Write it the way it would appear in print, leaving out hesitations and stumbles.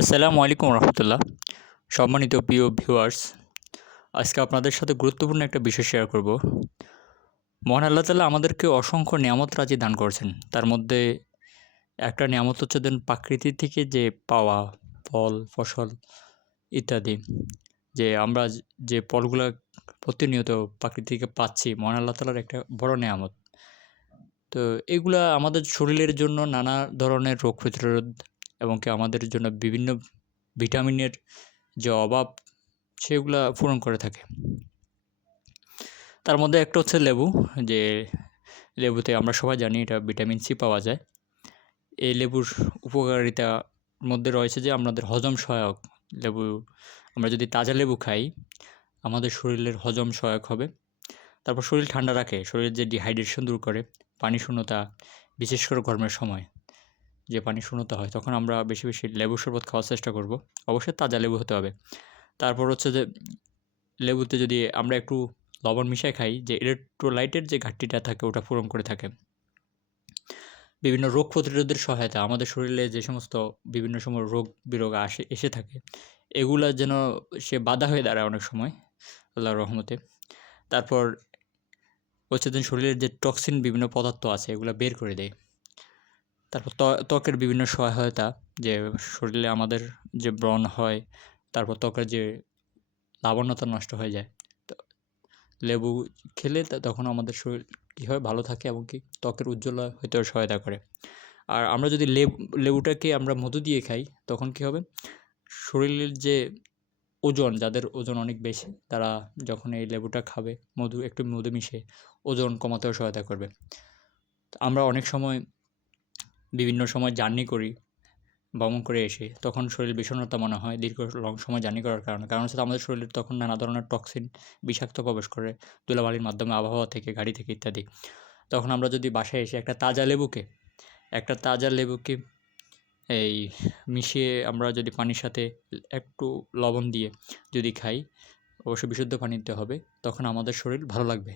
আসসালামু আলাইকুম রহমতুল্লাহ। সম্মানিত প্রিয় ভিউয়ার্স, আজকে আপনাদের সাথে গুরুত্বপূর্ণ একটা বিষয় শেয়ার করব। মহান আল্লাহ তাআলা আমাদেরকে অসংখ্য নিয়ামত রাজি দান করেছেন। তার মধ্যে একটা নিয়ামত হচ্ছে প্রাকৃতি থেকে যে পাওয়া ফল, ফসল ইত্যাদি। যে আমরা যে ফলগুলা প্রতিনিয়ত প্রাকৃতি থেকে পাচ্ছি, মহান আল্লাহ তাআলার একটা বড় নেয়ামত। তো এগুলা আমাদের শরীরের জন্য নানা ধরনের রোগ প্রতিরোধ এবং আমাদের জন্য বিভিন্ন ভিটামিনের যে অভাব সেগুলা পূরণ করে থাকে। তার মধ্যে একটা হচ্ছে লেবু, যে লেবুতে আমরা সবাই জানি এটা ভিটামিন সি পাওয়া যায়। এই লেবুর উপকারিতার মধ্যে রয়েছে যে আমাদের হজম সহায়ক। লেবু আমরা যদি তাজা লেবু খাই, আমাদের শরীরের হজম সহায়ক হবে। তারপর শরীর ঠান্ডা রাখে, শরীরের যে ডিহাইড্রেশন দূর করে, পানি শূন্যতা, বিশেষ করে গরমের সময় যে পানি শূন্যতা হয়, তখন আমরা বেশি, বেশি লেবুর শরবত খাওয়ার চেষ্টা করব। অবশ্যই তাজা লেবু হতে হবে। তারপর হচ্ছে যে লেবুতে যদি আমরা একটু লবণ মিশায় খাই, যে ইলেক্ট্রোলাইটের যে ঘাটতিটা থাকে ওটা পূরণ করে থাকে। বিভিন্ন রোগ প্রতিরোধের সহায়তা, আমাদের শরীরে যে সমস্ত বিভিন্ন সময় রোগ বিরোগ এসে থাকে, এগুলা যেন সে বাধা হয়ে দাঁড়ায় অনেক সময় আল্লাহর রহমতে। তারপর হচ্ছে যে শরীরের যে টক্সিন বিভিন্ন পদার্থ আছে এগুলা বের করে দেয়। তারপর ত্বকের বিভিন্ন সহায়তা, যে শরীরে আমাদের যে ব্রণ হয়, তারপর ত্বকের যে লাবণ্যতা নষ্ট হয়ে যায়। তো লেবু খেলে তখন আমাদের শরীর কী হয়, ভালো থাকে এবং ত্বকের উজ্জ্বলা হইতেও সহায়তা করে। আর আমরা যদি লেবুটাকে আমরা মধু দিয়ে খাই, তখন কী হবে, শরীরের যে ওজন, যাদের ওজন অনেক বেশি, তারা যখন এই লেবুটা খাবে, একটু মধু মিশিয়ে, ওজন কমাতেও সহায়তা করবে। আমরা অনেক সময় বিভিন্ন সময় জার্নি করি, ভ্রমণ করে এসে তখন শরীর বিষণ্ণতা মনে হয় লং সময় জার্নি করার কারণে। কারণ হচ্ছে আমাদের শরীরে তখন নানা ধরনের টক্সিন, বিষাক্ত প্রবেশ করে ধুলাবালির মাধ্যমে, আবহাওয়া থেকে, গাড়ি থেকে ইত্যাদি। তখন আমরা যদি বাসায় এসে একটা তাজা লেবুকে এই মিশিয়ে আমরা যদি পানির সাথে একটু লবণ দিয়ে যদি খাই, অবশ্যই বিশুদ্ধ পানি নিতে হবে, তখন আমাদের শরীর ভালো লাগবে।